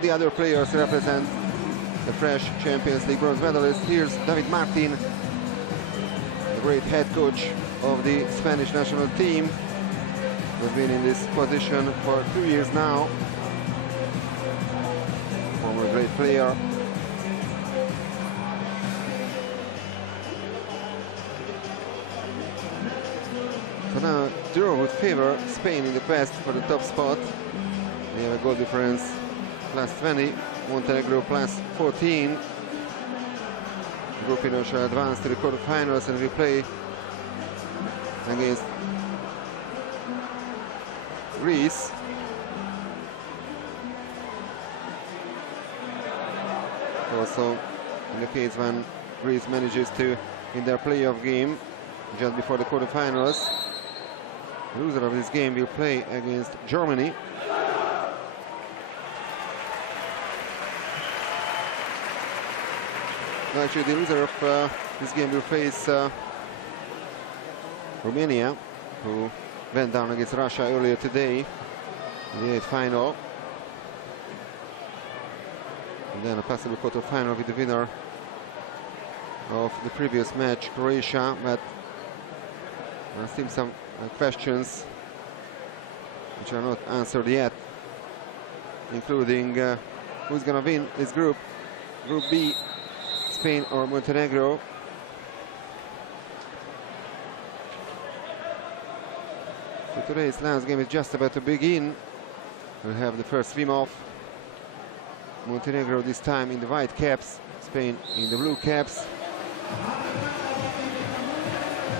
all the other players represent the fresh Champions League bronze medalists. Here's David Martin, the great head coach of the Spanish national team, who's been in this position for 2 years now. Former great player. So now draw would favor Spain in the quest for the top spot. They have a goal difference +20, Montenegro +14. The group winners shall advance to the quarterfinals and will play against Greece. Also in the case when Greece manages to win their playoff game just before the quarterfinals. The loser of this game will play against Germany. No, actually, the loser of this game will face Romania, who went down against Russia earlier today in the 8th final. And then a possible quarterfinal with the winner of the previous match, Croatia. But there are still some questions which are not answered yet, including who's going to win this group, Group B, Spain or Montenegro. So today's last game is just about to begin. We'll have the first swim-off. Montenegro this time in the white caps, Spain in the blue caps.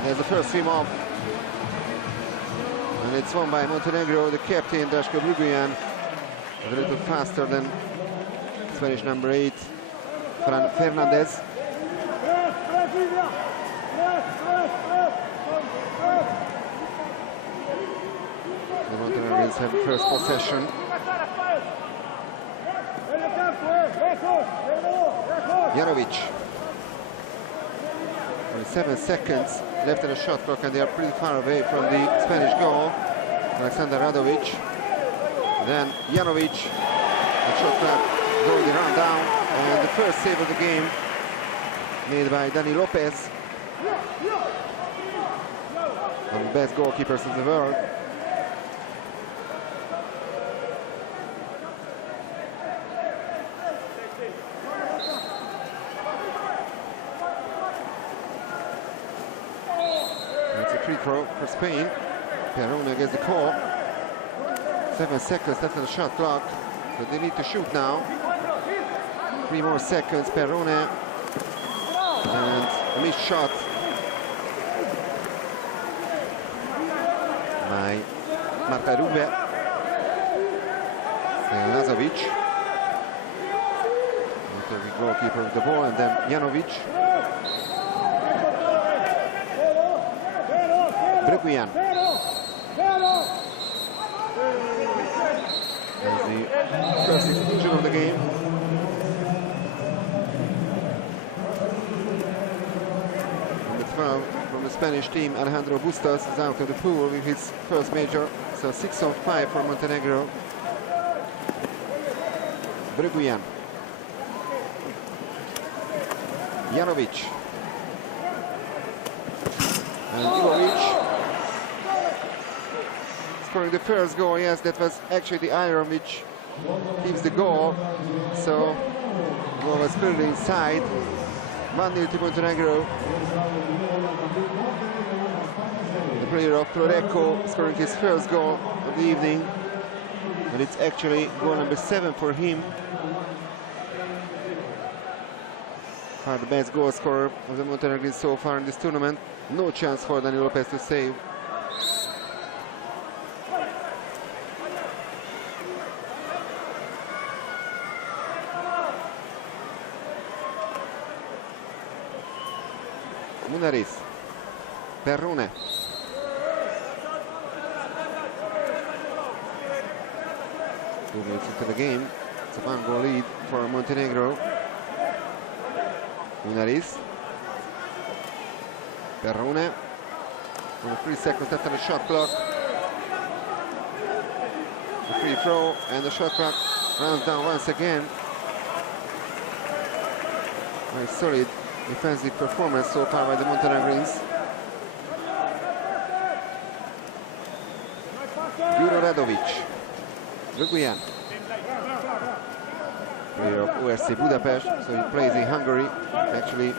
There's the first swim-off. And it's won by Montenegro, the captain, Daško Brugujan, a little faster than Spanish number 8, Fran Fernandez. The Montenegrins have first possession. Janovic. Only 7 seconds left in the shot clock, and they are pretty far away from the Spanish goal. Alexander Radovic. Then Janovic. The shot clock going the run down, and the first save of the game made by Dani Lopez, one of the best goalkeepers in the world. It's a free throw for Spain. Perrone gets the call. 7 seconds left on the shot clock, so they need to shoot now. 3 more seconds. Perrone, and a missed shot by Marta Rube. Lazovic, the goalkeeper with the ball, and then Janovic. Brugujan. That's the first exclusion of the game. Number 12 from the Spanish team, Alejandro Bustos, is out of the pool with his first major, so 6 of 5 for Montenegro. Brugujan. Janovic. And Ivovic. Scoring the first goal. Yes, that was actually the iron which gives the goal. So the goal was clearly inside. 1-0 to Montenegro. The player of Proreco scoring his first goal of the evening. And it's actually goal number 7 for him. The best goal scorer of the Montenegrins so far in this tournament. No chance for Dani Lopez to save. Munaris. Perrone. Two minutes into the game. It's a 1-goal lead for Montenegro. Munaris. Perrone. 3 seconds left on the shot clock. The free throw, and the shot clock runs down once again. Very solid defensive performance so far by the Montenegrins. Juro Radovic, Uruguayan, player of ORC Budapest, so he plays in Hungary. Actually,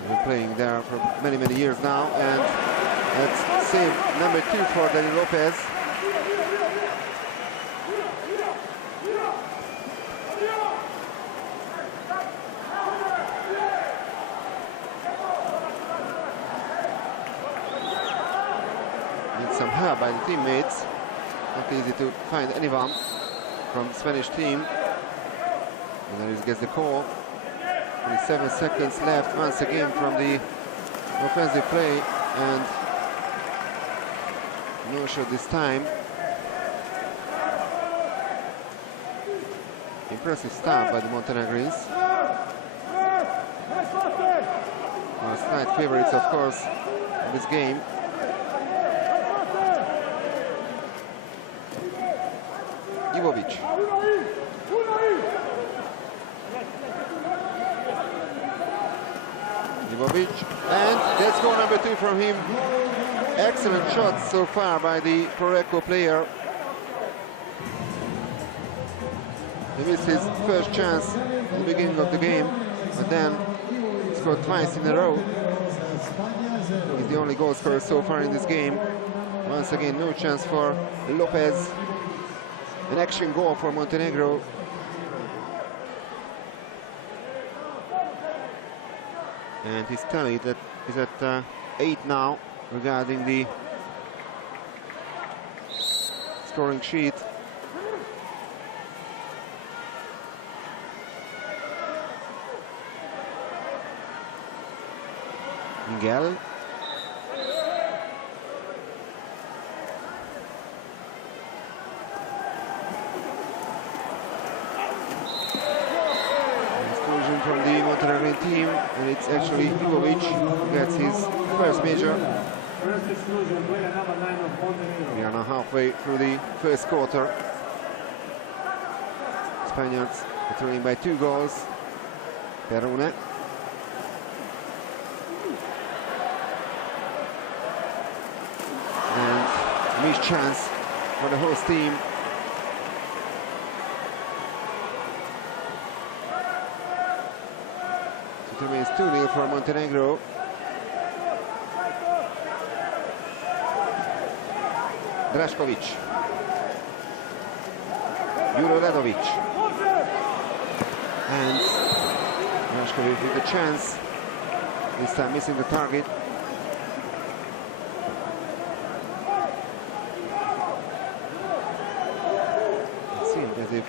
he's been playing there for many, many years now. And that's save number 2 for Dani Lopez. Some help by the teammates. Not easy to find anyone from the Spanish team. And then he gets the call. 27 seconds left once again from the offensive play, and no shot this time. Impressive start by the Montenegrins. Slight favorites, of course, in this game. Ivovic. Ivovic, and that's goal number 2 from him. Excellent shot so far by the Proreco player. He missed his first chance at the beginning of the game, but then scored twice in a row. He's the only goal scorer so far in this game. Once again, no chance for Lopez. An action goal for Montenegro. And his tally that is at 8 now regarding the scoring sheet. Miguel. From the Montenegrin team, and it's actually Ivovic who gets his first major. We are now halfway through the first quarter. Spaniards are trailing by 2 goals. Perrone. And missed chance for the host team. It remains 2-0 for Montenegro. Drašković. Juro Radovic. And Drašković with the chance. This time missing the target. It seemed as if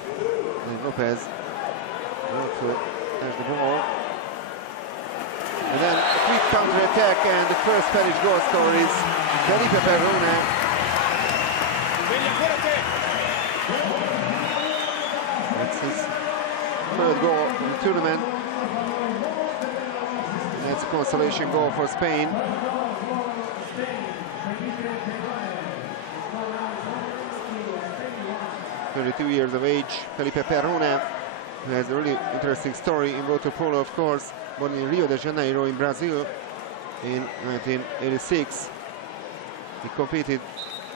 Lopez also touched the ball. And then a quick counter-attack, and the first Spanish goal scorer is Felipe Perrone. That's his 3rd goal in the tournament. And that's a consolation goal for Spain. (32 years of age, Felipe Perrone, who has a really interesting story in Waterpolo, of course. Born in Rio de Janeiro in Brazil in 1986. He competed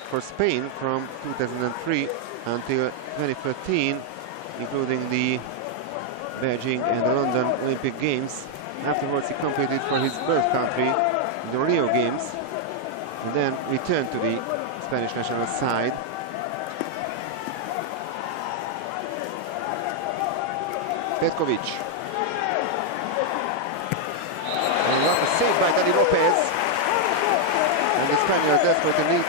for Spain from 2003 until 2013, including the Beijing and the London Olympic Games. Afterwards, he competed for his birth country in the Rio Games, and then returned to the Spanish national side. Petkovic. And what a save by Dani Lopez. And the Spaniards desperately need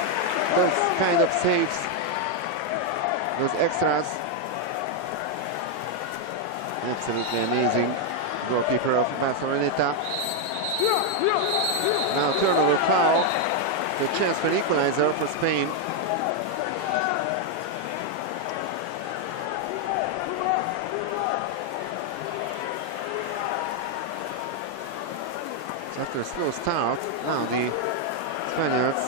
those kind of saves, those extras. Absolutely amazing goalkeeper of Barceloneta. Now turnover foul. The chance for an equalizer for Spain. So after a slow start, now the Spaniards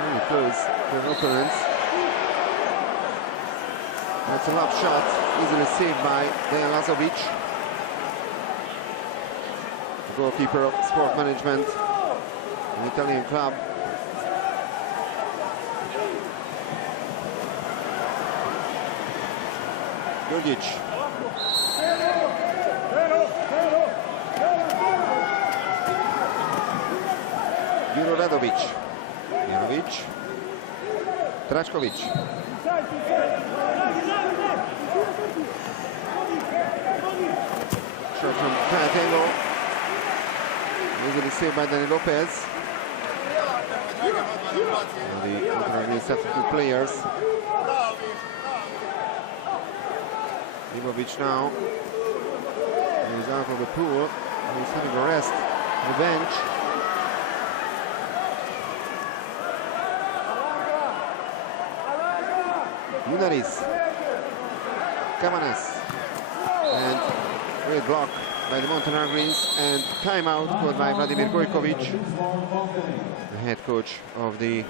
really close their opponents. That's a lob shot, easily saved by Dejan Lazovic. The goalkeeper of Sport Management, an Italian club. Đurđić. Juro Radović. Janović. Tračković. Shot from tight angle. Easily saved by Dani Lopez. And the Montenegrin substitute players. Ivovic now. He's out of the pool. He's having a rest on the bench. Munaris. Cavanas. And great block by the Montenegrins, and timeout called by Vladimir Gojkovic, the head coach of the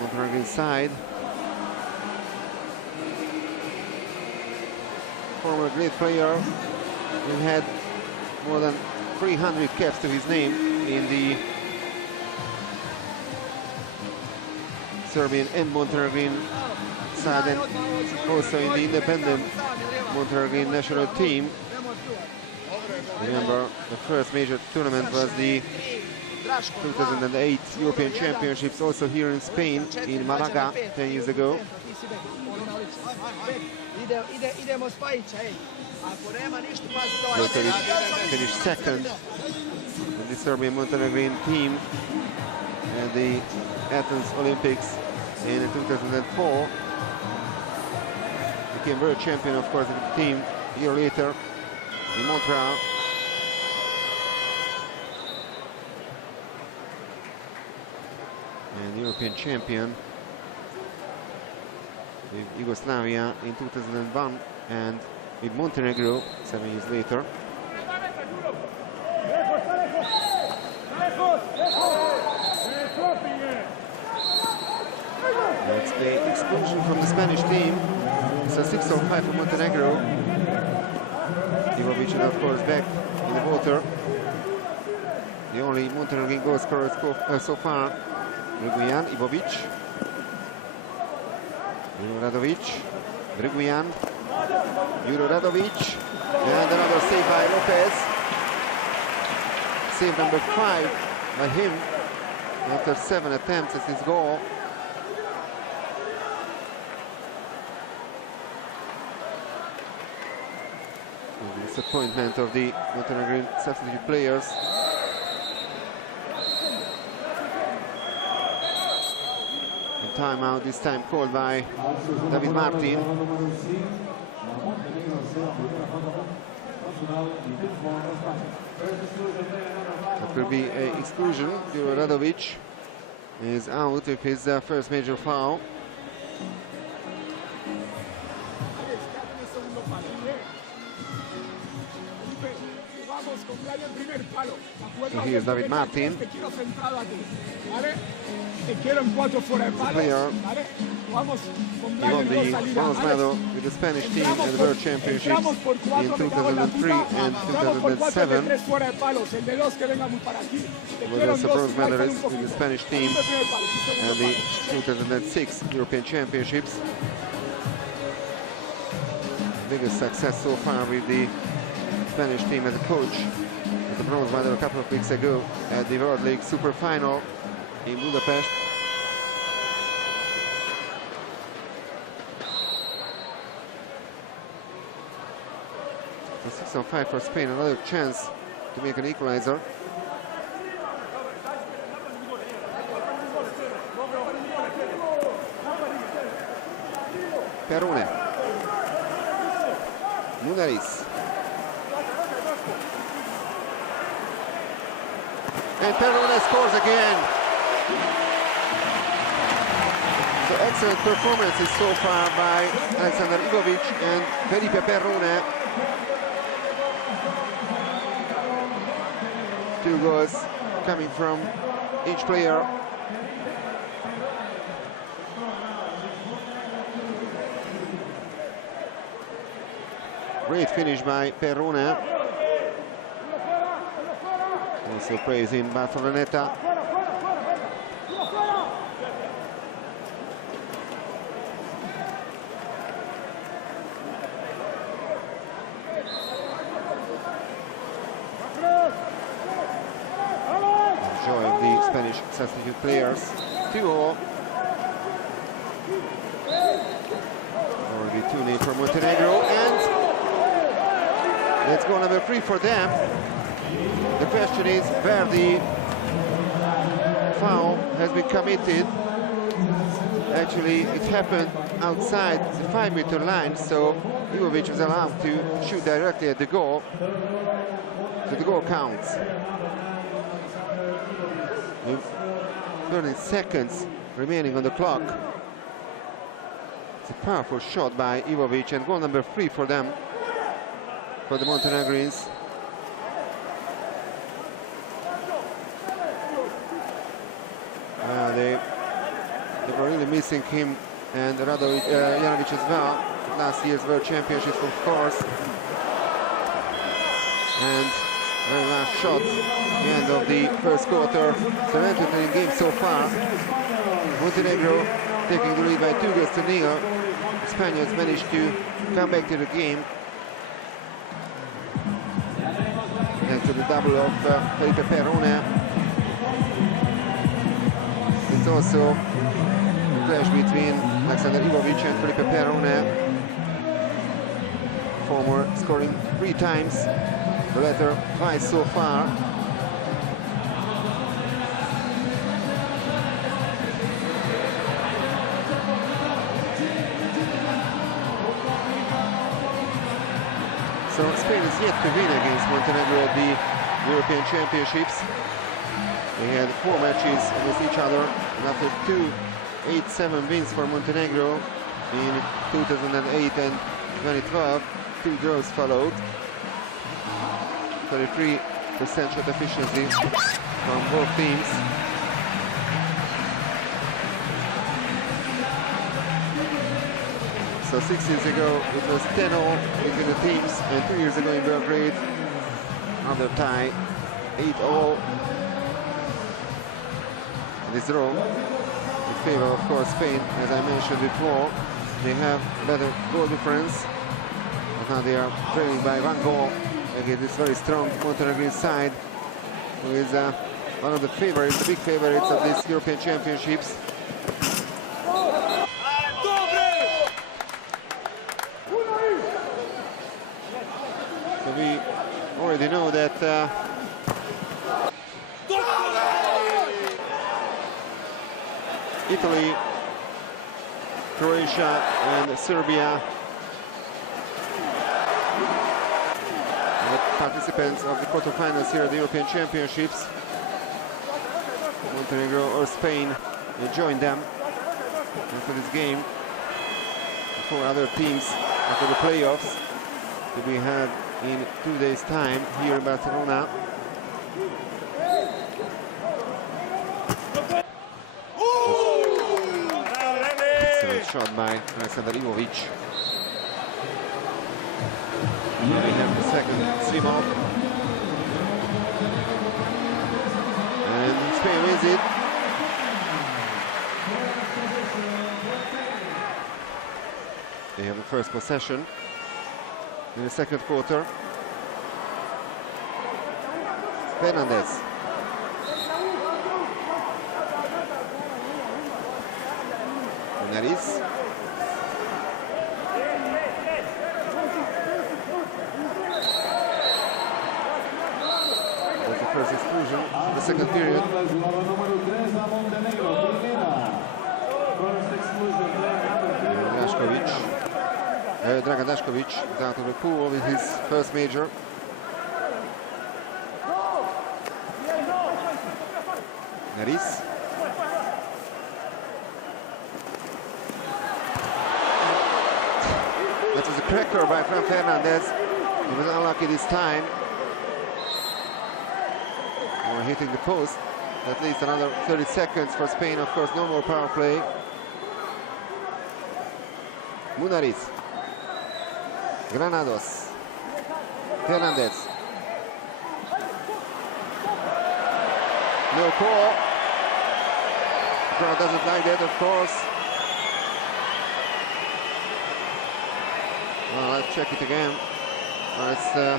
Montenegrin side. Former great player who had more than 300 caps to his name in the Serbian and Montenegrin side, and also in the independent Montenegrin national team. Remember, the first major tournament was the 2008 European Championships, also here in Spain, in Malaga, 10 years ago. Gojkovic finished second in the Serbian Montenegrin team at the Athens Olympics in 2004. Became world champion, of course, of the team a year later in Montreal. And European champion with Yugoslavia in 2001 and with Montenegro 7 years later. That's the exclusion from the Spanish team. It's a 6-5 for Montenegro. Ivovic, of course, back in the water. The only Montenegrin goal scorer so far. Driguian, Ivovic. Juro Radovic. Driguian. Juro Radovic. And another save by Lopez. Save number 5 by him after 7 attempts at his goal. The disappointment of the Montenegrin substitute players. And timeout this time called by David Martin. That will be an exclusion. Juro Radovic is out with his first major foul. So here's David Martin, the player he won the bronze medal with the Spanish team at the World Championships in 2003 and 2007. He was also bronze medalist with the Spanish team at the 2006 European Championships. Biggest success so far with the Spanish team as a coach. The bronze medal a couple of weeks ago at the World League Super Final in Budapest. So 6-5 for Spain, another chance to make an equalizer. Perrone. Munaris. And Perrone scores again. So excellent performances so far by Alexander Ivovic and Felipe Perrone. 2 goals coming from each player. Great finish by Perrone. Also praising Bartoloneta. Joy of the Spanish substitute players. 2-0. Already 2-0 for Montenegro, and that's goal number 3 for them. The question is where the foul has been committed. Actually, it happened outside the 5-meter line, so Ivovic was allowed to shoot directly at the goal. So the goal counts. With 30 seconds remaining on the clock. It's a powerful shot by Ivovic, and goal number 3 for them, for the Montenegrins. They were really missing him and Janovic as well. Last year's World Championships, of course. And very last shot, the end of the first quarter. So entertaining game so far. Montenegro taking the lead by 2-0. The Spaniards managed to come back to the game thanks to the double of Felipe Perrone. It's also a clash between Alexander Ivovic and Felipe Perrone. Former scoring 3 times, the latter twice so far. So Spain is yet to win against Montenegro at the European Championships. They had 4 matches against each other, and after 2 8-7 wins for Montenegro in 2008 and 2012, 2 draws followed. 33% shot efficiency from both teams. So 6 years ago it was 10-0 between the teams, and 2 years ago in Belgrade, another tie, 8-0. This draw in favor, of course, Spain, as I mentioned before. They have better goal difference, but now they are trailing by 1 goal against this very strong Montenegrin side, who is one of the favorites, the big favorites of these European Championships. So we already know that Italy, Croatia and Serbia are the participants of the quarterfinals here at the European Championships. Montenegro or Spain will join them after this game. 4 other teams after the playoffs to be had in 2 days' time here in Barcelona. Shot by Alexander Ivovic. We have the second swim off. And Spain wins it. They have the first possession in the second quarter. Fernandez. Neris. That's the first exclusion in the second period. Dragan Dašković is out of the pool with his first major. Neris. That was a cracker by Fran Fernandez. He was unlucky this time. Or hitting the post. At least another 30 seconds for Spain. Of course, no more power play. Munariz. Granados. Fernandez. No call. The crowd doesn't like that, of course. Well, let's check it again. Well, it's a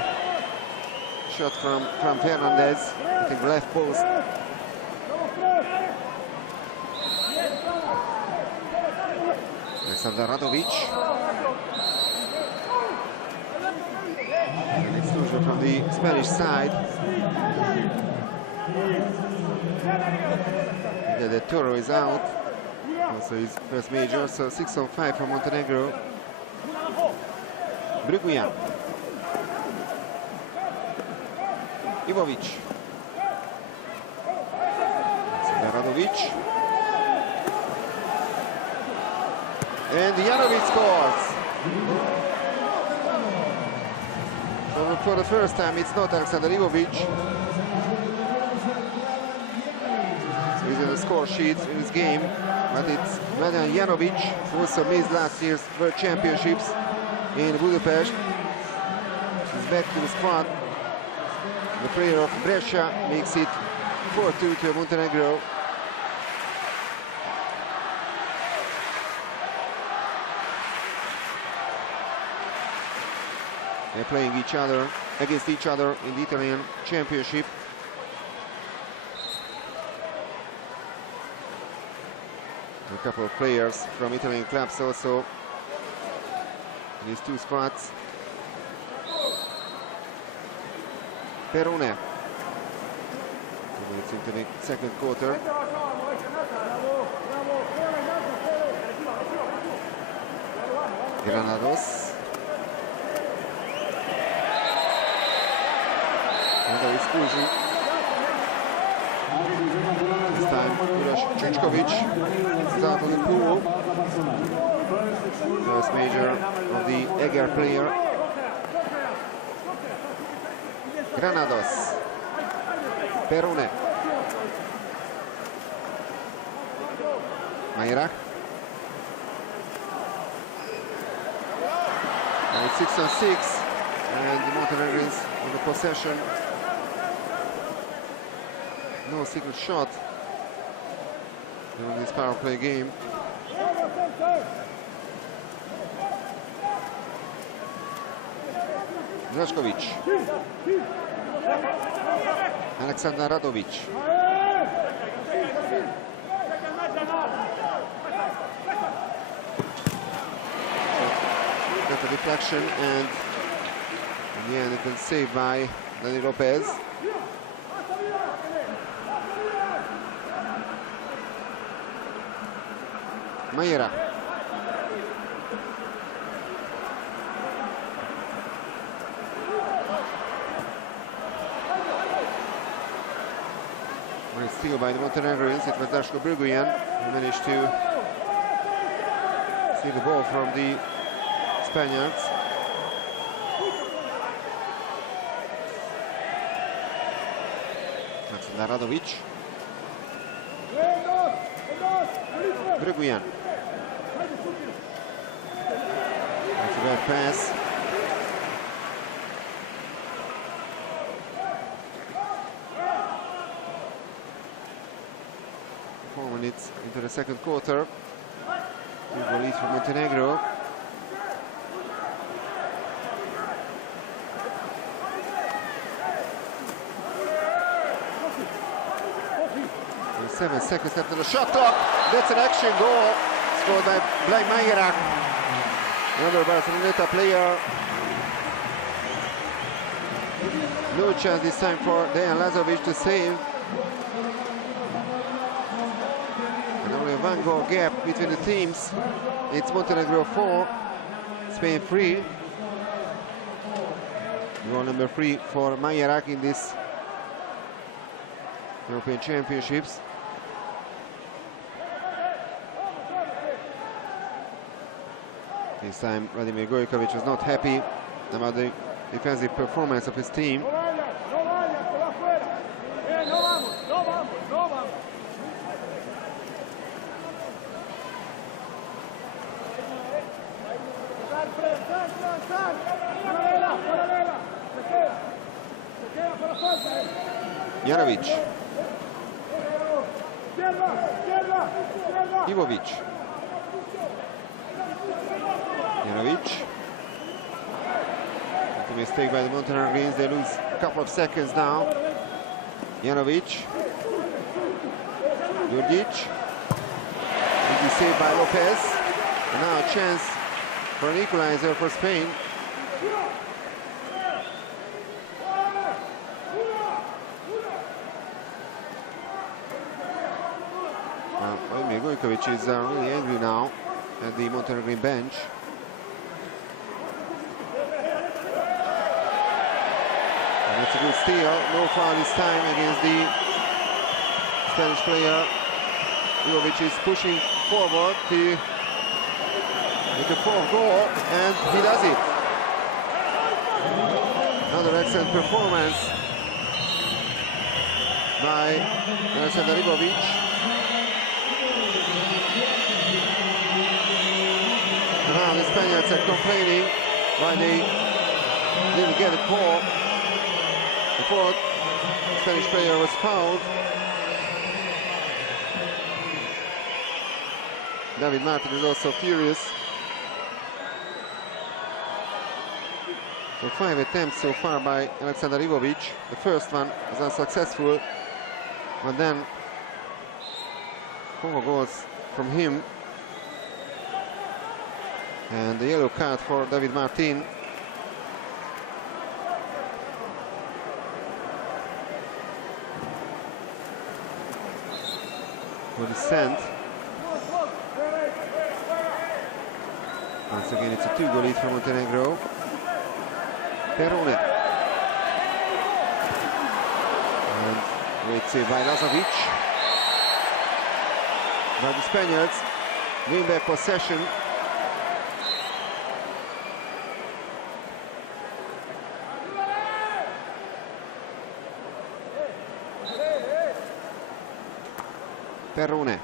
shot from Fernandez, hitting left post. Alexander Radovic. An exclusion from the Spanish side. Yeah, the Toro is out. Also his first major, so 6 on 5 for Montenegro. Briguian. Ivovic. Radovic. And Janovic scores. So for the first time, it's not Alexander Ivovic. So he's in the score sheet in this game, but it's Mladen Janovic, who also missed last year's World Championships in Budapest. He's back to the squad. The player of Brescia makes it 4-2 to Montenegro. They're playing against each other in the Italian Championship. A couple of players from Italian clubs also in these two squads. Perone. 2 minutes into the second quarter. Granados. Another exclusion. This time Uroš Čučković is out of the pool. First major of the Eger player. Granados. Perone. Majrak. And it's 6 on 6. And the Montenegrins on the possession. No single shot in this power play game. Drašković. Alexander Radovic. Got a deflection, and in the end it was saved by Dani Lopez. Majera. Nice steal by the Montenegrins. It was Darko Briguian who managed to steal the ball from the Spaniards. Alexander Radovic. Briguian. That's a bad pass. Four minutes into the second quarter. Good lead for Montenegro. And 7 seconds after the shot clock. That's an action goal scored by Blaj Majera, another Barceloneta player. No chance this time for Dejan Lazovic to save. And only a 1 goal gap between the teams. It's Montenegro 4, Spain 3. Goal number 3 for Majera in this European Championships. This time Vladimir Gojkovic was not happy about the defensive performance of his team. Janovic. Ivovic. Janovic. A mistake by the Montenegrins. They lose a couple of seconds now. Janovic. Jurgic. Easy save by Lopez. And now a chance for an equalizer for Spain. Vladimir Gojkovic is really angry now at the Montenegrin bench. And that's a good steal. No foul this time against the Spanish player. Ivovic is pushing forward to make the fourth goal, and he does it. Another excellent performance by Alexander Ivovic. Now the Spaniards are complaining why they didn't get a call. The fourth Spanish player was fouled. David Martin is also furious. So 5 attempts so far by Alexander Ivovic. The first one was unsuccessful, but then 4 goals from him. And the yellow card for David Martin. For the sent. Once again, it's a 2-goal lead for Montenegro. Perone. And great save by Lazovic. But the Spaniards win back possession. Perone.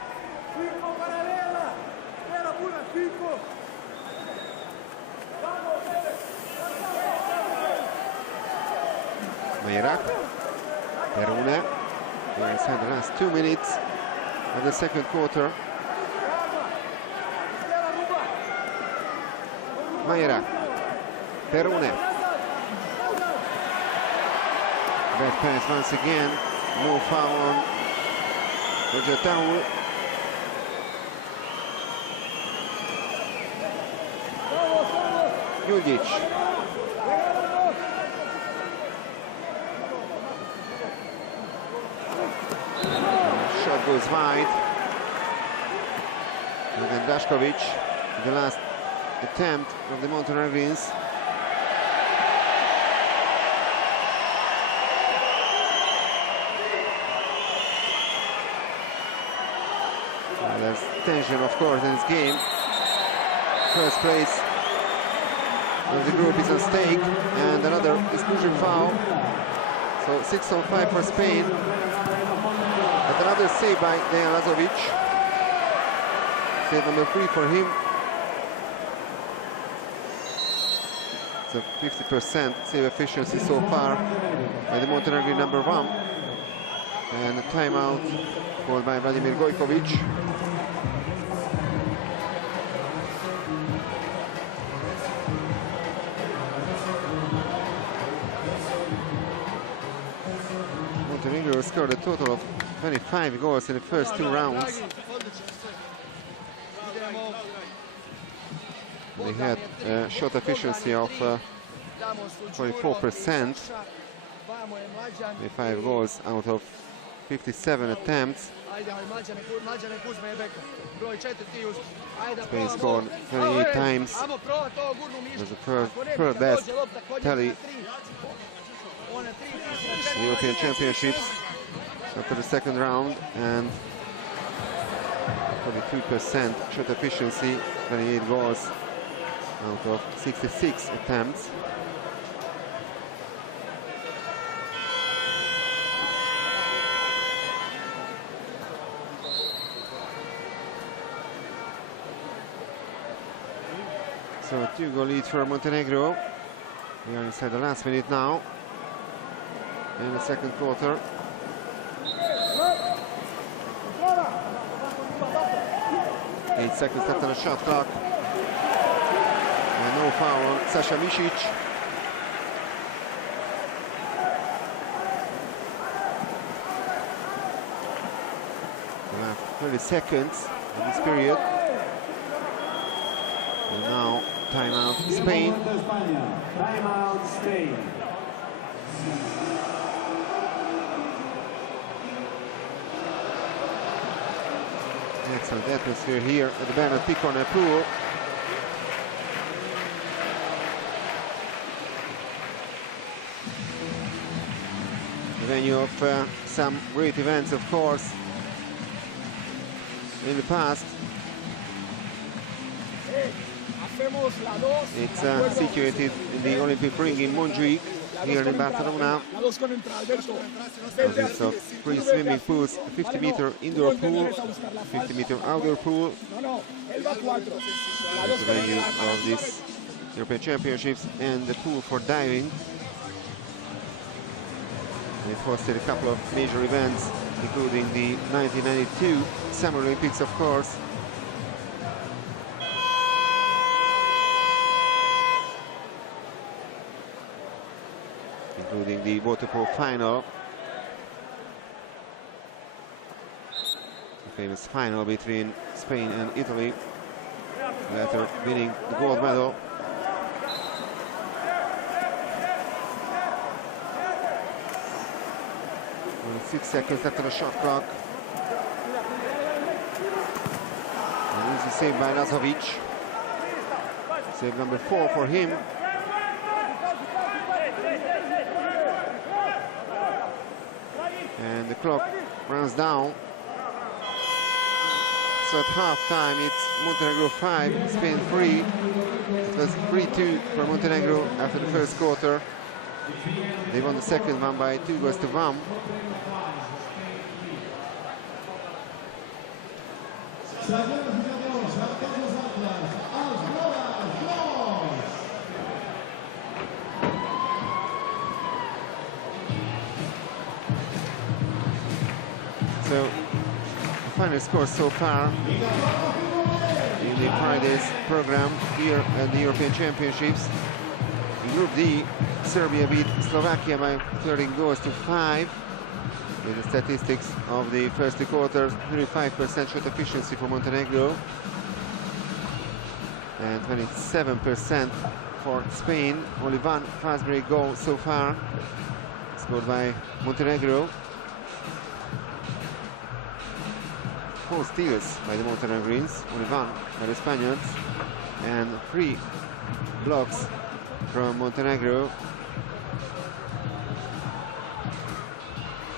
Mayera. Perone. We're inside the last 2 minutes of the second quarter. Mayera. Perone. Bad pass once again. No foul on Roger. Jurgic. Shot goes wide. And then Dashkovic, the last attempt of the Montenegrins. There's tension, of course, in this game. First place of the group is at stake, and another exclusion foul. So 6 on 5 for Spain. But another save by Dejan Lazovic. Save number 3 for him. It's a 50% save efficiency so far by the Montenegrin number 1. And a timeout called by Vladimir Gojkovic. Montenegro scored a total of 25 goals in the first 2 rounds. They had a shot efficiency of 44%. 25 goals out of 57 attempts. Spain scored 28 times. It was the third best tally in the European Championships after the second round, and 43% shot efficiency, 28 goals out of 66 attempts. So a 2-goal lead for Montenegro. We are inside the last minute now. in the second quarter. Eight seconds left on the shot clock. And no foul on Sasha Micic. 30 seconds in this period. And now timeout Spain. Timeout Spain. Excellent atmosphere here at the Bernard Picornet pool. The venue of some great events, of course, in the past. It's situated in the Olympic ring in Montjuic, here in Barcelona. Consists of 3 swimming pools, a 50-meter indoor pool, 50-meter outdoor pool. That's the venue of these European Championships, and the pool for diving. And it hosted a couple of major events, including the 1992 Summer Olympics, of course. Including the Waterpolo final. The famous final between Spain and Italy. The latter winning the gold medal. Only 6 seconds left on the shot clock. And easy save by Lazovic. Save number 4 for him. And the clock runs down. So at half-time it's Montenegro 5, Spain 3. It was 3-2 for Montenegro after the first quarter. They won the second one by 2-1. So, the final score so far in the Friday's program here at the European Championships. In Group D, Serbia beat Slovakia by 13 goals to 5. With the statistics of the first 2 quarters, 35% shot efficiency for Montenegro and 27% for Spain. Only one fast break goal so far, scored by Montenegro. 4 steals by the Montenegrins, only 1 by the Spaniards, and 3 blocks from Montenegro.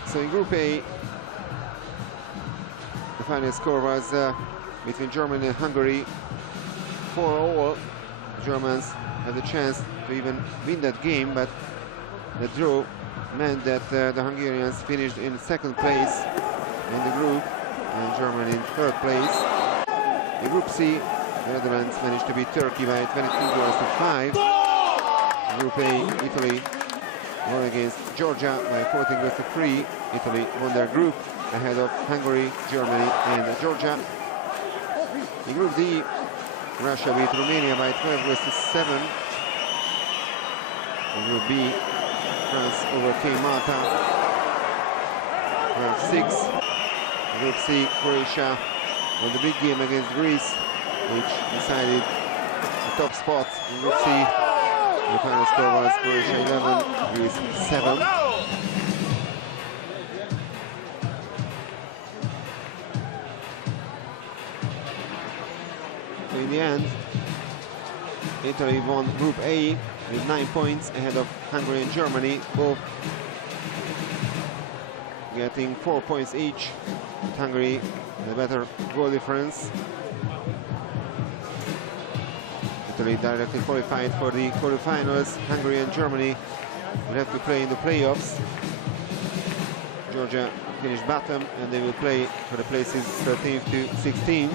So in Group A, the final score was between Germany and Hungary, 4-all. The Germans had the chance to even win that game, but the draw meant that the Hungarians finished in 2nd place in the group, and Germany in 3rd place. In Group C, the Netherlands managed to beat Turkey by 22 goals to 5. In Group A, Italy won against Georgia by 14 goals to 3. Italy won their group ahead of Hungary, Germany and Georgia. In Group D, Russia beat Romania by 12 goals to 7. In Group B, France overcame Malta 12-6. In Group C, Croatia won the big game against Greece, which decided the top spot in Group C. The final score was Croatia 11, Greece 7. So in the end, Italy won Group A with 9 points ahead of Hungary and Germany, both getting 4 points each. With Hungary a better goal difference. Italy directly qualified for the quarterfinals. Hungary and Germany will have to play in the playoffs. Georgia finished bottom, and they will play for the places 13th to 16th.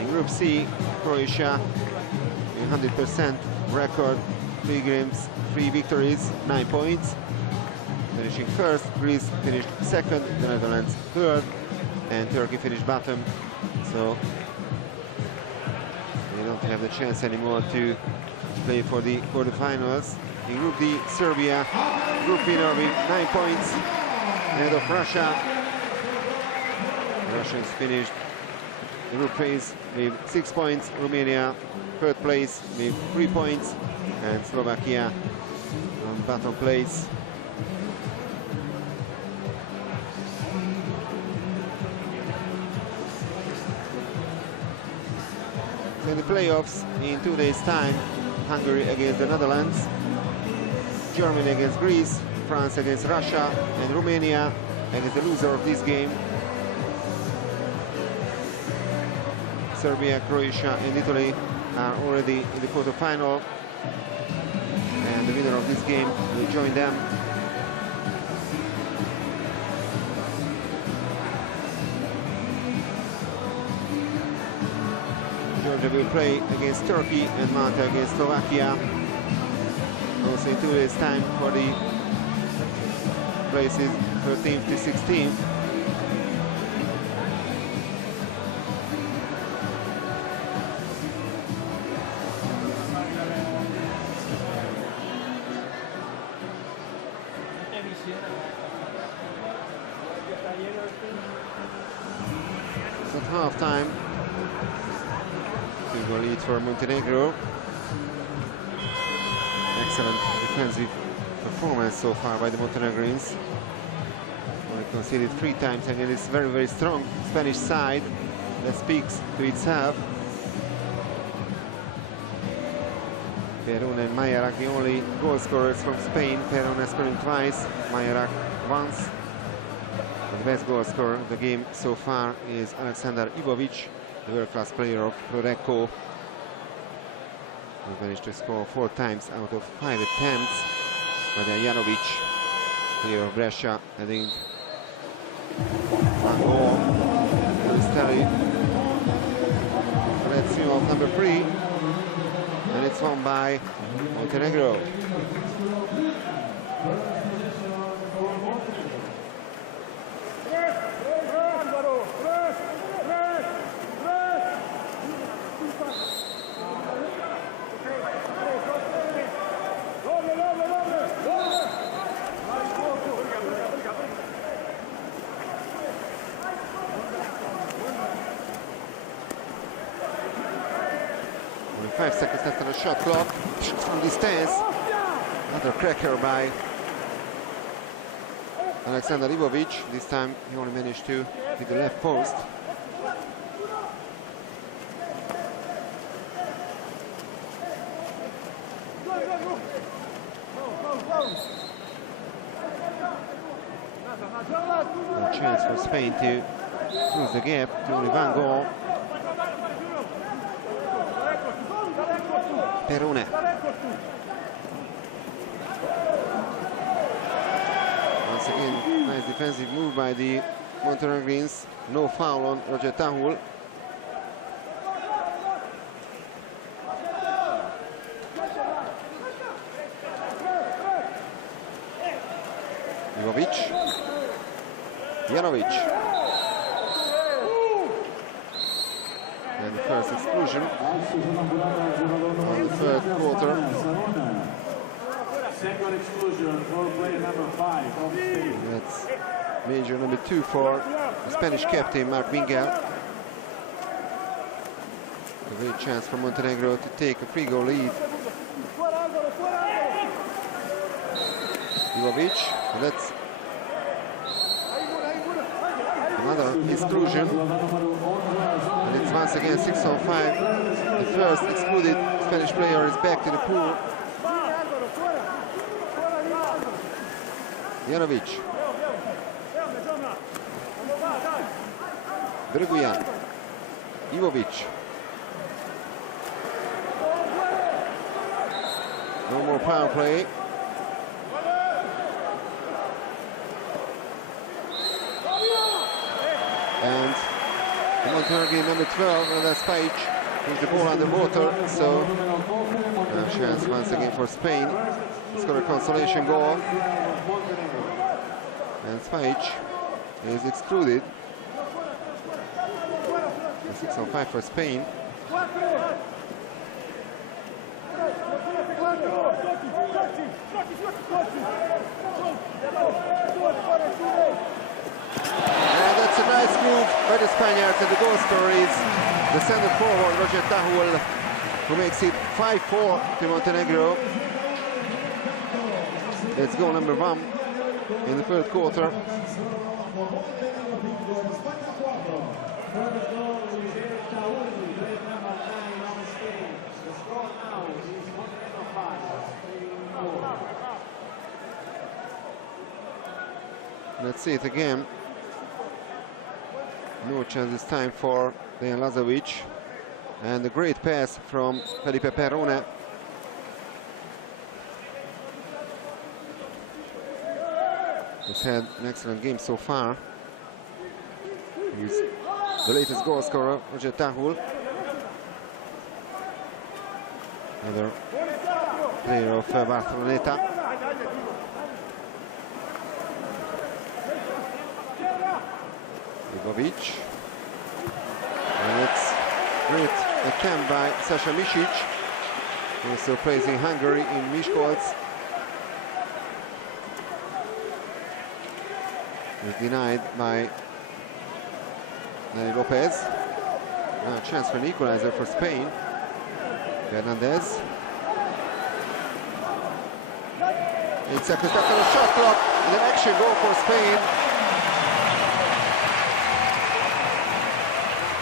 In Group C, Croatia, a 100% record, Pilgrims 3 victories, 9 points. Finishing first, Greece finished second, the Netherlands third, and Turkey finished bottom. So they don't have the chance anymore to play for the quarterfinals. In Group D, Serbia, group winner with 9 points, ahead of Russia. The Russians finished the group phase with 6 points, Romania third place with 3 points, and Slovakia on bottom place. In the playoffs in 2 days' time, Hungary against the Netherlands, Germany against Greece, France against Russia, and Romania against the loser of this game. Serbia, Croatia, and Italy are already in the quarterfinal, and the winner of this game will join them. Georgia will play against Turkey and Malta against Slovakia. Also in 2 days' time for the places 13th to 16th. At half-time, two-goal lead for Montenegro. Excellent defensive performance so far by the Montenegrins. Only conceded 3 times, and it is very, very strong Spanish side that speaks to itself. Perun and Majarak, the only goal scorers from Spain. Perun has scored twice, Majarak once. The best goal scorer of the game so far is Alexander Ivovic, the world-class player of Rodeko. He managed to score 4 times out of 5 attempts. But Janovic, player of Brescia, heading one goal. Terry, selection of number 3, and it's won by Montenegro. Only 5 seconds left on the shot clock. From distance. Another cracker by Alexander Ivovic. This time he only managed to hit the left post. A chance for Spain to close the gap to only 1 goal. Perune. Once again, nice defensive move by the Montenegrins. No foul on Roger Tahul. Ivovic. Janovic. And the first exclusion on the 3rd quarter. Second exclusion for play number 5 of Spain. That's major number 2 for the Spanish captain Marc Winkel. A great chance for Montenegro to take a 3-goal lead. Ivovic, and that's another exclusion. And it's once again 6 on 5. The first excluded Spanish player is back to the pool. Janovic. Drgujan. Ivovic. No more power play. And the Montenegrin number 12, that's Spajic, Puts the ball underwater, so a chance once again for Spain. Score a consolation goal. And Svajic is excluded. 6-on-5 for Spain. And that's a nice move by the Spaniards, and the goal scorer is the center forward, Roger Tahul, who makes it 5-4 to Montenegro. That's goal number 1 in the third quarter. Let's see it again. No chance this time for Dejan Lazovic. And a great pass from Felipe Perrone. He's had an excellent game so far. He's the latest goal scorer, Roger Tahul. Another player of Barceloneta. Ivovic. And it's great attempt by Sasha Misic, who also plays in Hungary in Miskolc. Is denied by Dani Lopez. Now a chance for an equalizer for Spain. Fernandez. It's a spectacular shot clock and an action goal for Spain.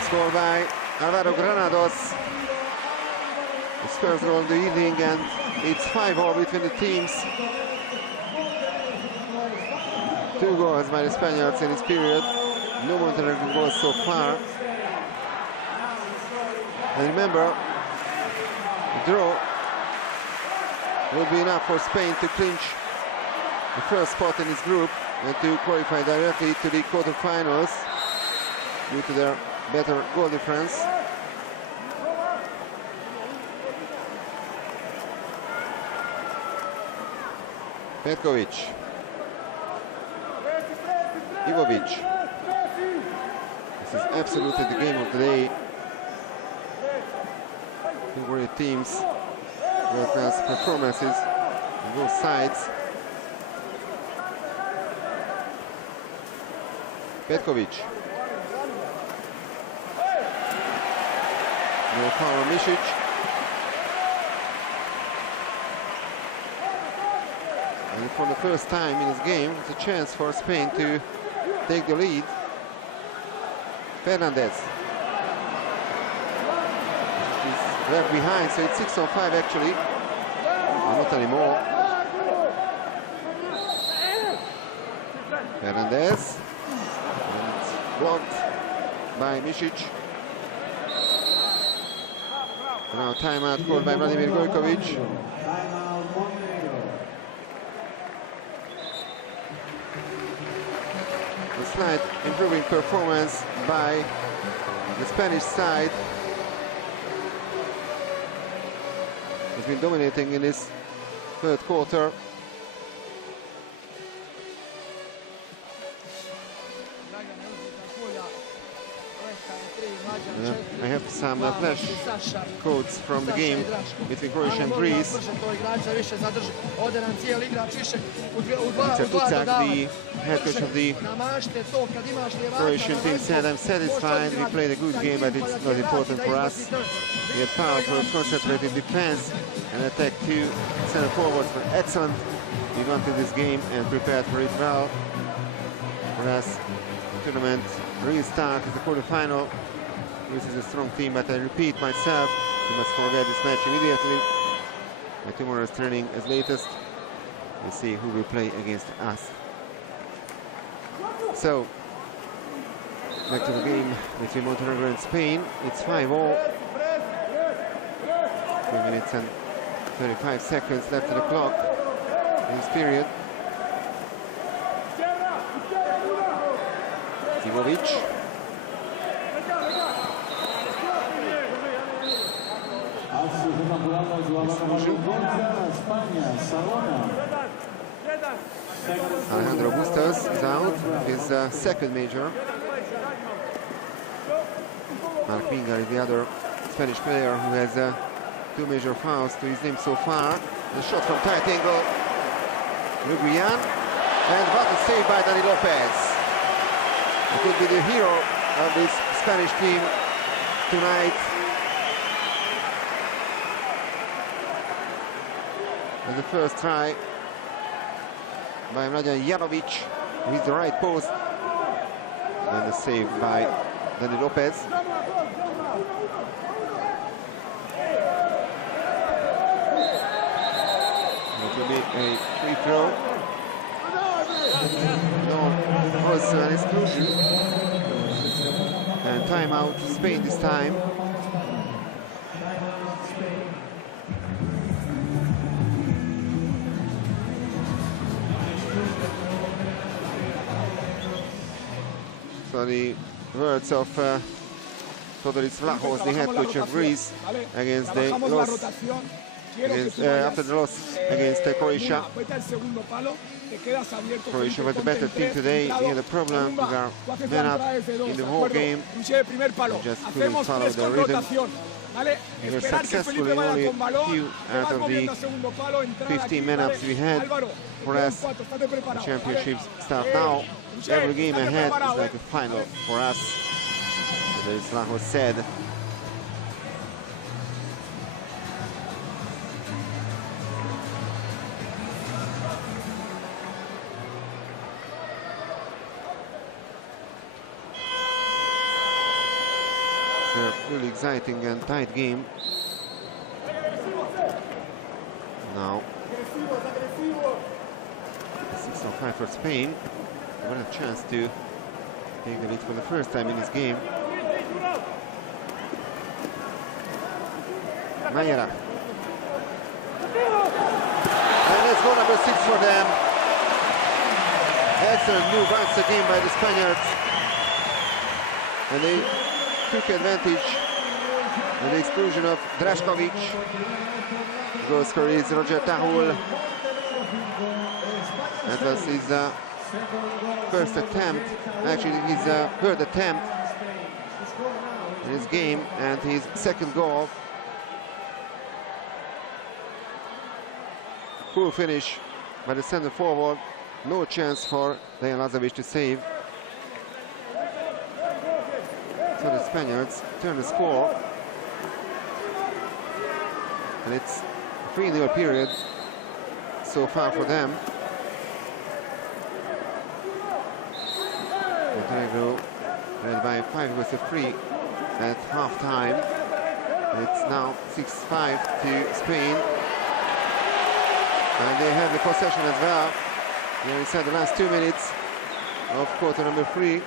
Scored by Alvaro Granados. His first goal of the evening, and it's 5-all between the teams. 2 goals by the Spaniards in this period. No Montenegro goals so far. And remember, the draw will be enough for Spain to clinch the first spot in this group and to qualify directly to the quarterfinals due to their better goal difference. Petkovic. Ivovic. This is absolutely the game of the day. Two great teams, world-class performances on both sides. Petkovic. No foul on Misic. And for the first time in this game, it's a chance for Spain to take the lead. Fernandez. He's left behind, so it's 6-on-5 actually. Not anymore. Fernandez. And it's blocked by Misic. Now timeout called by Vladimir Gojkovic. A slight improving performance by the Spanish side. Has been dominating in this third quarter. I have some flash quotes from the game between Croatia and Greece. Mr. Tucak, the head coach of the Croatian team, said, "I'm satisfied, we played a good game, but it's not important for us. We had powerful, concentrated defense and attack. 2 center forwards were excellent. We wanted this game and prepared for it well. For us, the tournament restart at the quarterfinal. This is a strong team, but I repeat myself, we must forget this match immediately. By tomorrow's training as latest, we'll see who will play against us." So, back to the game between Montenegro and Spain. It's 5-all. 2 minutes and 35 seconds left of the clock in this period. Ivovic. Alejandro Bustos is out, his second major. Mark Mingar is the other Spanish player who has 2 major fouls to his name so far. The shot from tight angle, Luguian, and what a save by Dani Lopez. He could be the hero of this Spanish team tonight. And the first try by Mladen Janovic with the right post, and the save by Dani Lopez. It will be a free throw. No, was an exclusion. And timeout, Spain this time. So the words of Todoris Vlahos, the head coach of Greece, against the loss, after the loss against Croatia. Croatia was the better team today. He had a problem with our men up in the whole game. He just couldn't follow the rhythm. We were successful in only a few out of the 15 men-ups we had. For us, the championships start now. Every game ahead is like a final for us, as Vlahos said. It's a really exciting and tight game. Now, 6-5 for Spain. What a chance to take the lead for the first time in this game. Mayera. And let's go number 6 for them. Excellent move once again by the Spaniards. And they took advantage of the exclusion of Drašković. Goal scorer is Roger Tahul. That was his first attempt, actually his third attempt in his game, and his second goal. Full finish by the center forward. No chance for Dejan Lazovic to save. So the Spaniards turn the score, and it's 3-0 period so far for them. Montenegro led by 5-3 at half-time. It's now 6-5 to Spain. And they have the possession as well. Here inside the last 2 minutes of quarter number 3.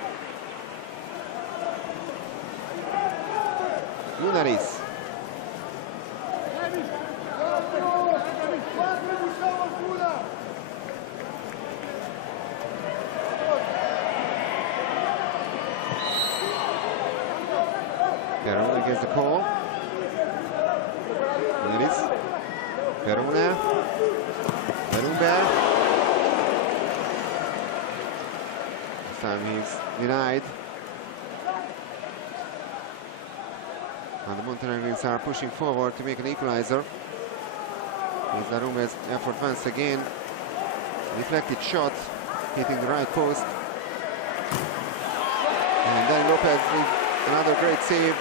Lunaris. Perona gets the call. Lunaris. Perona. Perumber. This time he's denied. And the Montenegrins are pushing forward to make an equalizer. Here's Larume's effort once again. Deflected shot, hitting the right post. And then Lopez with another great save.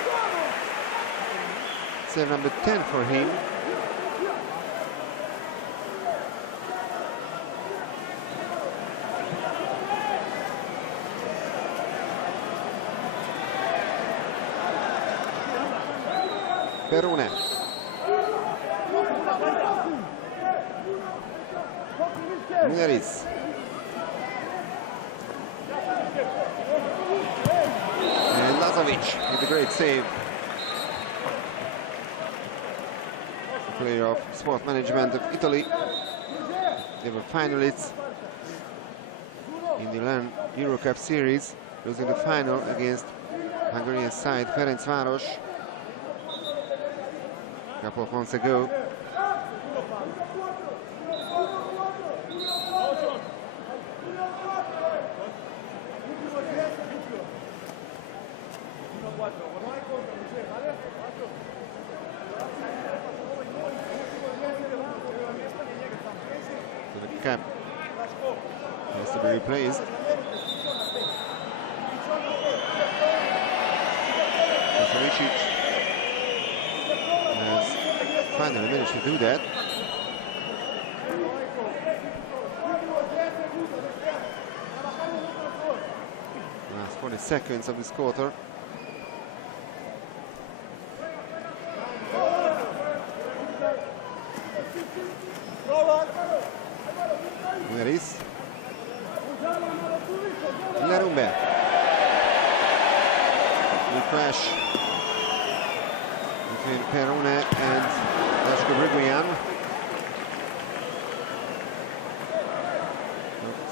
Save number 10 for him. Peruna. Lunaris. And Lazovic with a great save. The player of sport management of Italy. They were finalists in the LAN Euro Cup series, losing the final against Hungarian side Ferencváros. couple of months ago. So the cap has to be replaced. Richard has finally managed to do that. Last 40 seconds of this quarter. There is Lerumbe. We crash between Perone and Leszko Briguian.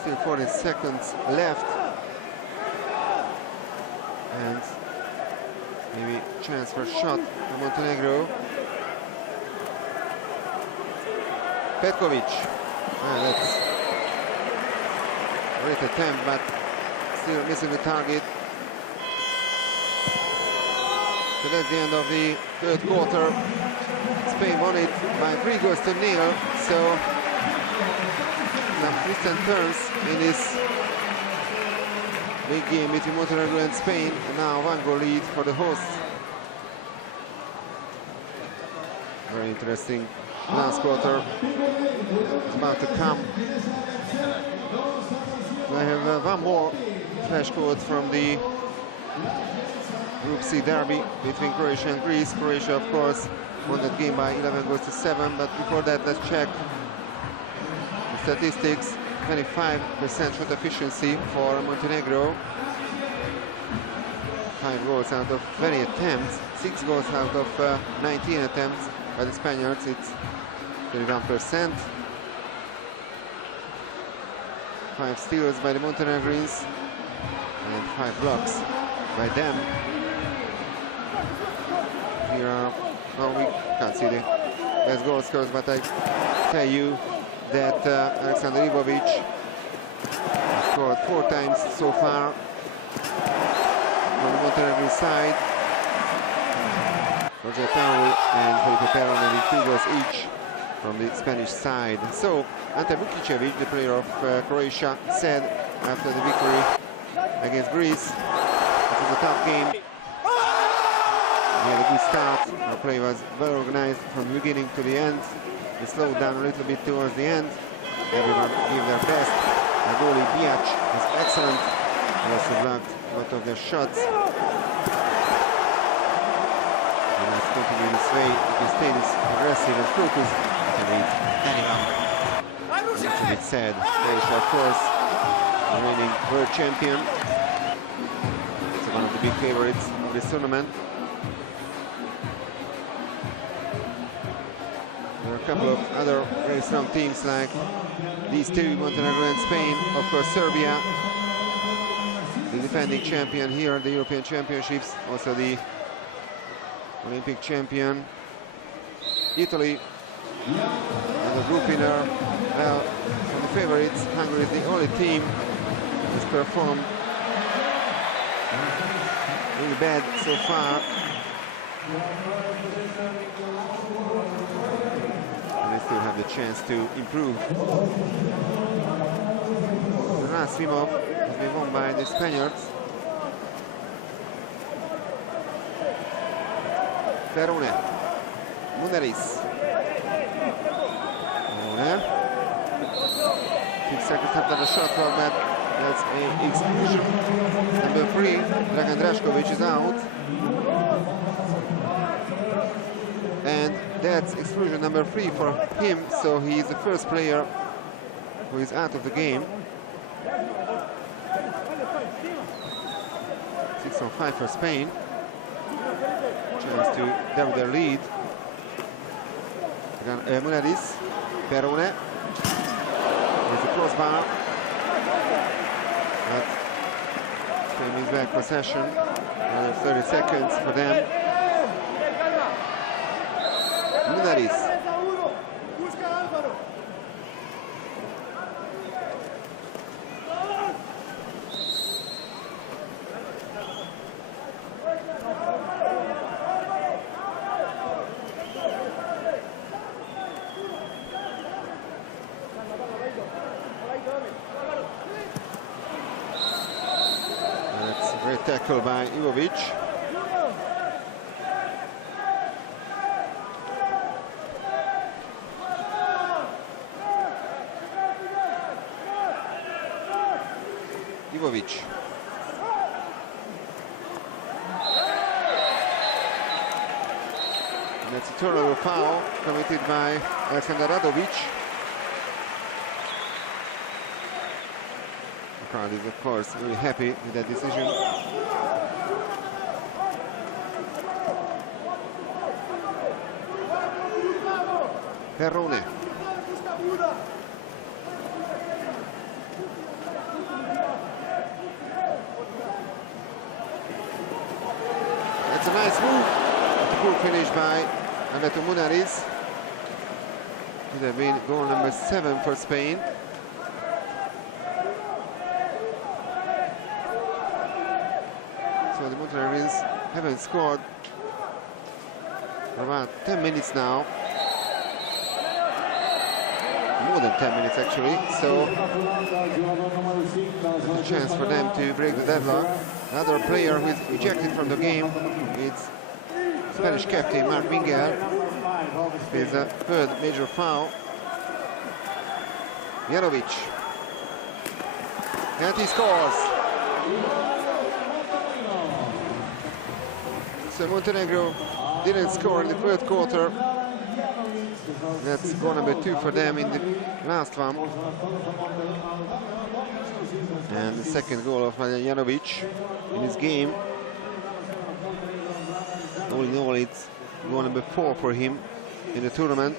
Still 40 seconds left. And maybe chance for a shot for Montenegro. Petkovic. That's a great attempt, but still missing the target. So that's the end of the third quarter. Spain won it by 3-0. So some twists and turns in this big game between Montenegro and Spain. And now 1-goal lead for the hosts. Very interesting last quarter. It's about to come. I have one more flash code from the Group C derby between Croatia and Greece. Croatia, of course, won that game by 11-7, but before that, let's check the statistics. 25% shot efficiency for Montenegro. 5 goals out of 20 attempts, 6 goals out of 19 attempts by the Spaniards. It's 31%. 5 steals by the Montenegrins and 5 blocks by them. Here are, no, we can't see the best goal scorers, but I tell you that Alexander Ivovic has scored 4 times so far on the Montenegro side. Roger Taul and Felipe Perone with 2 goals each from the Spanish side. So Ante Vukicevic, the player of Croatia, said after the victory against Greece, it was a tough game. We had a good start. Our play was well organized from the beginning to the end. We slowed down a little bit towards the end. Everyone gave their best. Our goalie Biac was excellent. He also blocked a lot of their shots. And let's continue this way. If you stay this aggressive and focused, you can beat anyone. It's a bit sad. Croatia, of course, the reigning world champion. It's one of the big favorites of this tournament. There are a couple of other very strong teams like these two, Montenegro and Spain. Of course, Serbia, the defending champion here at the European Championships, also the Olympic champion. Italy, another group winner. Well, from the favorites, Hungary is the only team that's performed really bad so far. They still have the chance to improve. The last swim-off has been won by the Spaniards. Perone, Muneris. Perone. 6 seconds after the shot clock, but that's an exclusion. Number 3, Dragan Drašković is out. And that's exclusion number 3 for him, so he is the first player who is out of the game. 6-5 for Spain. Chance to double their lead. Muneris, Perone. There's the crossbar. But Spain is back possession. Another 30 seconds for them. tackle by Ivovic. Ivovic. And that's a turnover foul committed by Alexander Radovic. The crowd is, of course, really happy with that decision. Perrone. That's a nice move. A poor finish by Alberto Munariz. Could have been goal number 7 for Spain. So the Montenegrins haven't scored for about 10 minutes now. More than 10 minutes actually, so a chance for them to break the deadlock. Another player who is ejected from the game is Spanish captain Marc Miguel. His third major foul. Jarovic. And he scores. So Montenegro didn't score in the third quarter. That's goal number 2 for them in the last one. And the second goal of Jarovic in his game. All in all, it's goal number 4 for him in the tournament.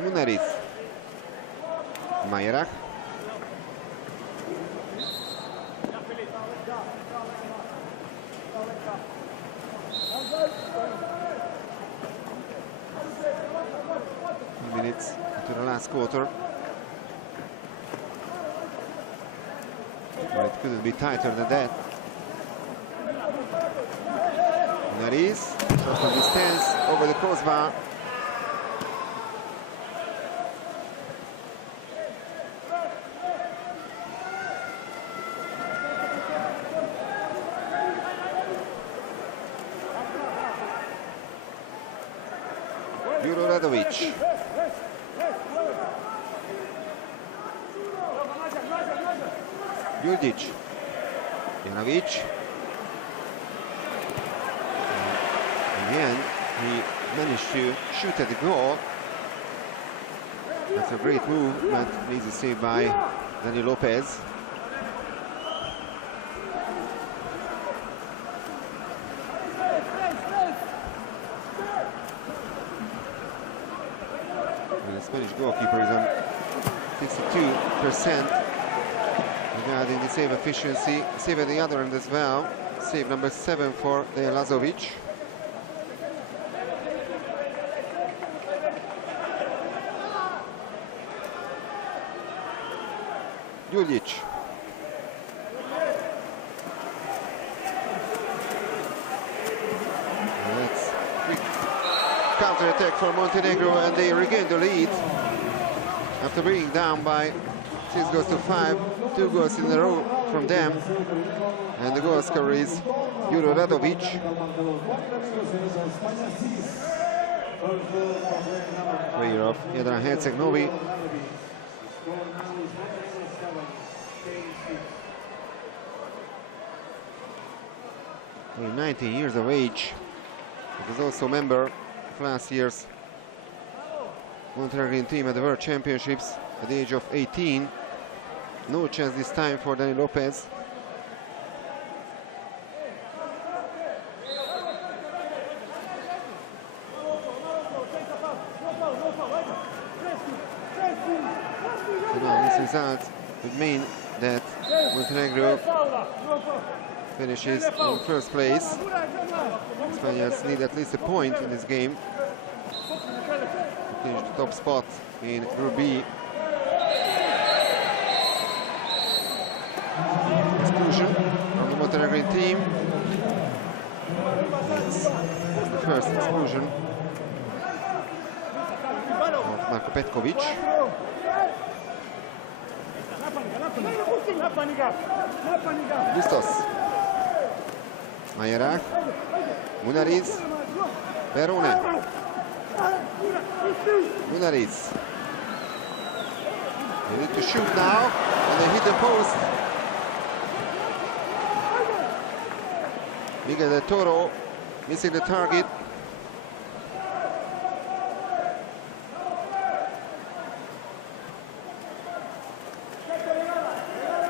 Munariz. Majerach. Minutes to the last quarter. But it couldn't be tighter than that. Munariz, shot from distance over the crossbar. Radovic. Ljudic. Janovic. In the end, he managed to shoot at the goal. That's a great move, but easy save by Dani Lopez. The Spanish goalkeeper is on 62% regarding the save efficiency. Save at the other end as well. Save number 7 for Dejan Lazovic. Ljudic. That's quick counter-attack for Montenegro, and they regain the lead after being down by 6 goals to 5. 2 goals in a row from them, and the goal scorer is Juro Radovic. Player of Jadran Herceg-Novi. Only 19 years of age. He was also a member of last year's Montenegrin team at the World Championships at the age of 18. No chance this time for Dani Lopez. So now this result would mean that Montenegro finishes in first place. Spaniards need at least a point in this game to finish the top spot in Group B. Exclusion from the Montenegrin team. It's the first exclusion Marko Petkovic. Bustos. Majerach. Munariz. Perone. Munariz. They need to shoot now, and they hit the post. Miguel de Toro missing the target.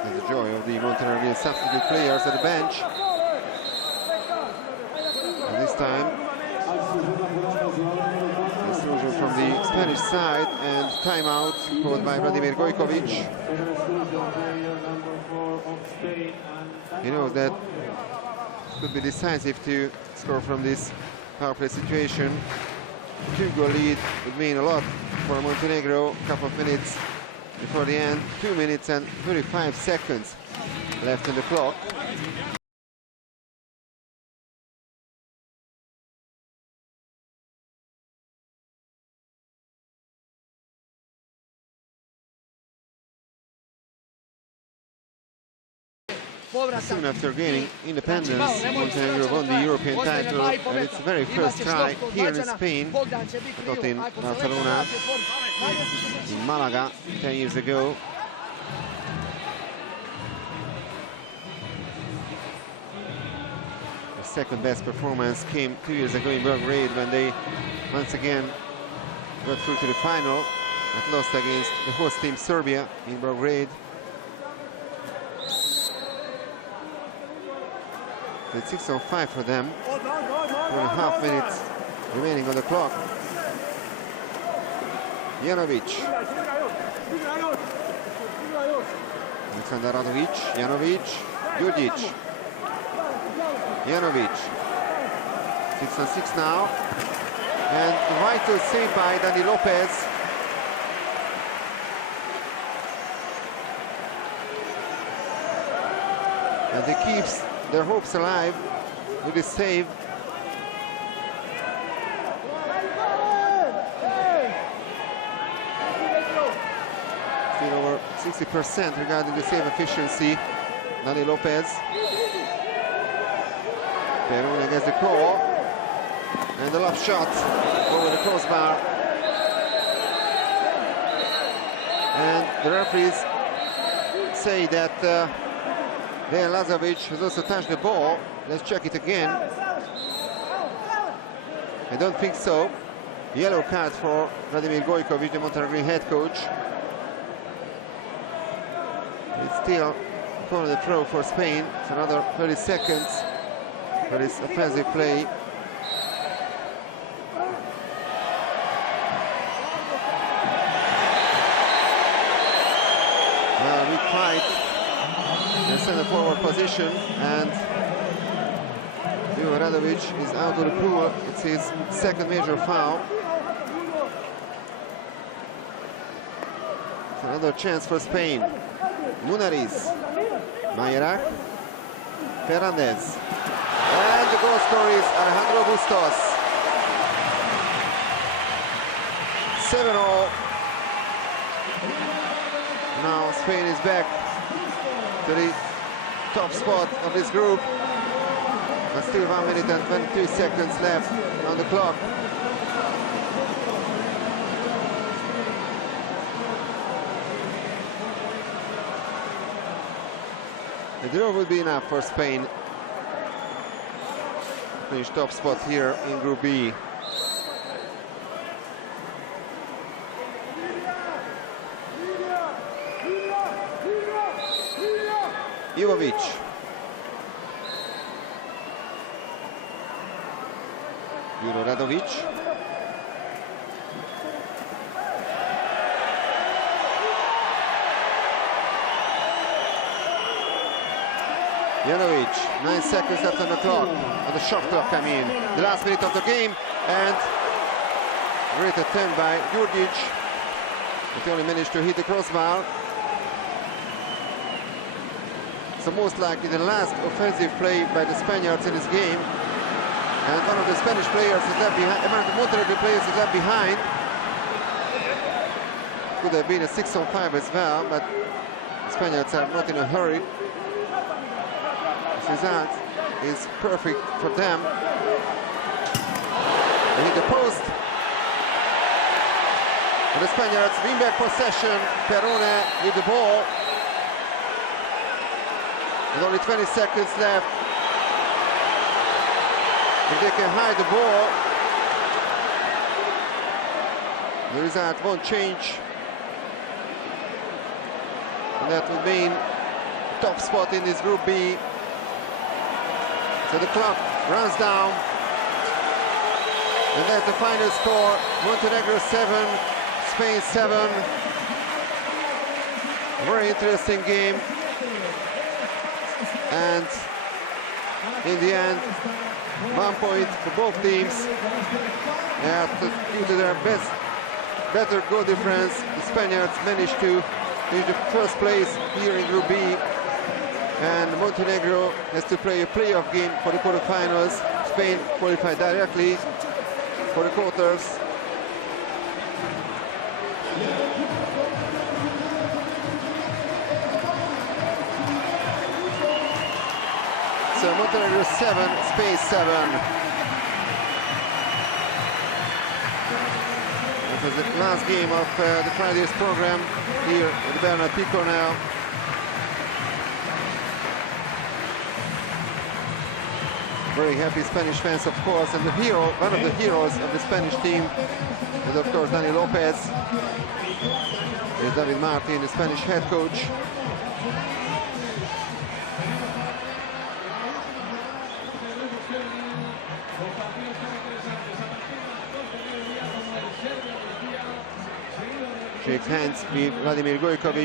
And the joy of the Montenegro substitute players at the bench. And this time, exclusion from the Spanish side and timeout called by Vladimir Gojkovic. He knows that it could be decisive to score from this power play situation. A 2-goal lead would mean a lot for Montenegro. A couple of minutes before the end, 2 minutes and 35 seconds left in the clock. Soon after gaining independence, Montenegro won the European title and its very first try here in Spain, not in Barcelona, in Malaga 10 years ago. The second best performance came 2 years ago in Belgrade when they once again got through to the final, but lost against the host team Serbia in Belgrade. It's 6:05 for them. 4.5 minutes remaining on the clock. Janovic. Aleksandar Radovic. Janovic. Đurđić. Janovic. 6-on-6 now. And vital save by Dani Lopez. And he keeps their hopes alive with this save. Still over 60% regarding the save efficiency. Dani Lopez. Perone gets the call. And the lob shot over the crossbar. And the referees say that Dejan Lazovic has also touched the ball. Let's check it again. I don't think so. Yellow card for Vladimir Gojkovic, the Montenegrin head coach. It's still for the throw for Spain. It's another 30 seconds for this offensive play. Well, we fight in center forward position, and Ivo Radovic is out of the pool. It's his second major foul. It's another chance for Spain. Munariz, Majerach, Fernandez, and the goal scorer is Alejandro Bustos. 7-0. Now Spain is back to the top spot of this group. But still 1 minute and 22 seconds left on the clock. The draw would be enough for Spain to finish top spot here in Group B. Jovic. Juro Radovic. Janovic, 9 seconds left on the clock, on the shot clock, I mean. The last minute of the game, and great attempt by Đurđić. But only managed to hit the crossbar. So most likely the last offensive play by the Spaniards in this game. And one of the Spanish players is left behind, among the Montenegro players is left behind. could have been a 6-on-5 as well, but the Spaniards are not in a hurry. This result is perfect for them. They hit the post. And the Spaniards win back possession. Perone with the ball. With only 20 seconds left. If they can hide the ball, the result won't change. And that would mean top spot in this Group B. So the clock runs down. And that's the final score. Montenegro 7, Spain 7. Very interesting game. And in the end, 1 point for both teams. Due to their better goal difference, the Spaniards managed to reach the first place here in Group B. And Montenegro has to play a playoff game for the quarterfinals. Spain qualified directly for the quarters. So Montenegro 7, Spain 7. This is the last game of the Friday's program here at the Bernard Pico now. Very happy Spanish fans, of course, and the hero, one of the heroes of the Spanish team is, of course, Dani Lopez. Here's David Martin, the Spanish head coach. Shakes hands with Vladimir Gojkovic.